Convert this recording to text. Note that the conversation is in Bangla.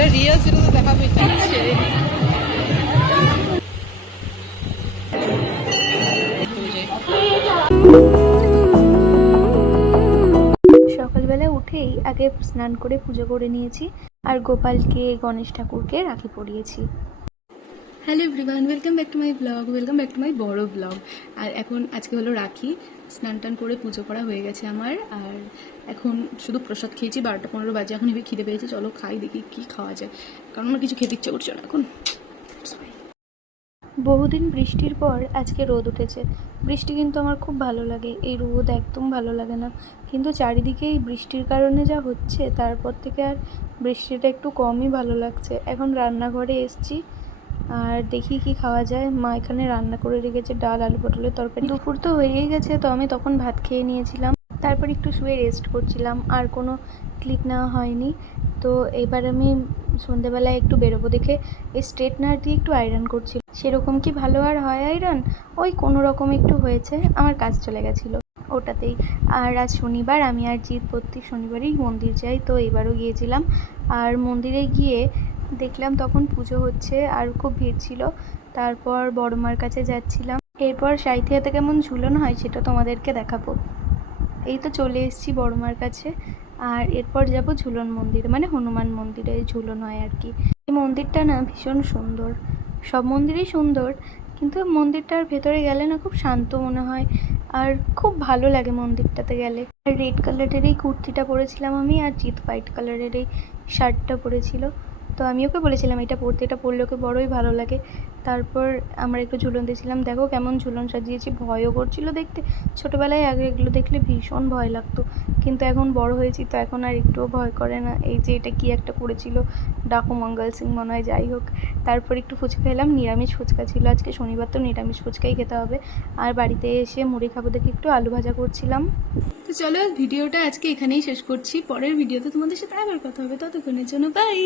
যেটা রিয়েল সেটা তো দেখাবে। সকালবেলা উঠেই আগে স্নান করে পুজো করে নিয়েছি আর গোপালকে গণেশ ঠাকুরকে রাখি পরিয়েছি। Hello everyone, welcome back to my blog, welcome back to my বড় ব্লগ। আর এখন আজকে হলো রাখি, স্নান টান করে পুজো করা হয়ে গেছে আমার। আর এখন শুধু প্রসাদ খেয়েছি, 12টা 15 বাজে। এখন এবার খিদে পেয়েছে, চলো খাই, দেখি কি খাওয়া যায়, কারণ আমার কিছু খেতে ইচ্ছে করছে না এখন। বহুদিন বৃষ্টির পর আজকে রোদ উঠেছে। বৃষ্টি কিন্তু আমার খুব ভালো লাগে, এই রোদ একদম ভালো লাগে না। কিন্তু চারিদিকে এই বৃষ্টির কারণে যা হচ্ছে, তারপর থেকে আর বৃষ্টিটা একটু কমই ভালো লাগছে। এখন রান্নাঘরে এসছি আর দেখি কি খাওয়া যায়। মা এখানে রান্না করে রেখেছে ডাল, আলু পটলের তরকারি। দুপুর তো হয়েই গেছে, তো আমি তখন ভাত খেয়ে নিয়েছিলাম। তারপর একটু শুয়ে রেস্ট করছিলাম, আর কোনো ক্লিপ নেওয়া হয়নি। তো এবার আমি সন্ধেবেলায় একটু বেরোবো দেখে এই স্ট্রেটনার দিয়ে একটু আয়রন করছিলাম। সেরকম কি ভালো আর হয় আয়রন? ওই কোনো রকম একটু হয়েছে, আমার কাজ চলে গেছিলো ওটাতেই। আর আজ শনিবার, আমি আর জিৎ প্রত্যেক শনিবারই মন্দির যাই, তো এবারও গিয়েছিলাম। আর মন্দিরে গিয়ে দেখলাম তখন পুজো হচ্ছে আর খুব ভিড় ছিল। তারপর বড়মার কাছে যাচ্ছিলাম, এরপর সাঁইথিয়াতে কেমন ঝুলন হয় সেটা তোমাদেরকে দেখাবো। এই তো চলে এসেছি বড়মার কাছে, আর এরপর যাব ঝুলন মন্দির, মানে হনুমান মন্দিরে ঝুলন হয় আর কি। এই মন্দিরটা না ভীষণ সুন্দর, সব মন্দিরই সুন্দর, কিন্তু মন্দিরটার ভেতরে গেলে না খুব শান্ত মনে হয়, আর খুব ভালো লাগে মন্দিরটাতে গেলে। আর রেড কালারের এই কুর্তিটা পরেছিলাম আমি, আর জিৎ হোয়াইট কালারের এই শার্টটা পরেছিল। তো আমি ওকে বলেছিলাম এটা পরতে, এটা পরলে ওকে বড়ই ভালো লাগে। তারপর আমরা একটু ঝুলন দিয়েছিলাম, দেখো কেমন ঝুলন সাজিয়েছি। ভয়ও করছিল দেখতে, ছোটোবেলায় আগে এগুলো দেখলে ভীষণ ভয় লাগতো, কিন্তু এখন বড় হয়েছি তো এখন আর একটুও ভয় করে না। এই যে এটা কি একটা করেছিল, ডাকু মঙ্গল সিং মনে হয়, যাই হোক। তারপর একটু ফুচকা খেলাম, নিরামিষ ফুচকা ছিল আজকে, শনিবার তো নিরামিষ ফুচকাই খেতে হবে। আর বাড়িতে এসে মুড়ি খাবো দেখে একটু আলু ভাজা করছিলাম। তো চলো ভিডিওটা আজকে এখানেই শেষ করছি, পরের ভিডিওতে তোমাদের সাথে আবার কথা হবে, ততক্ষণের জন্য বাই।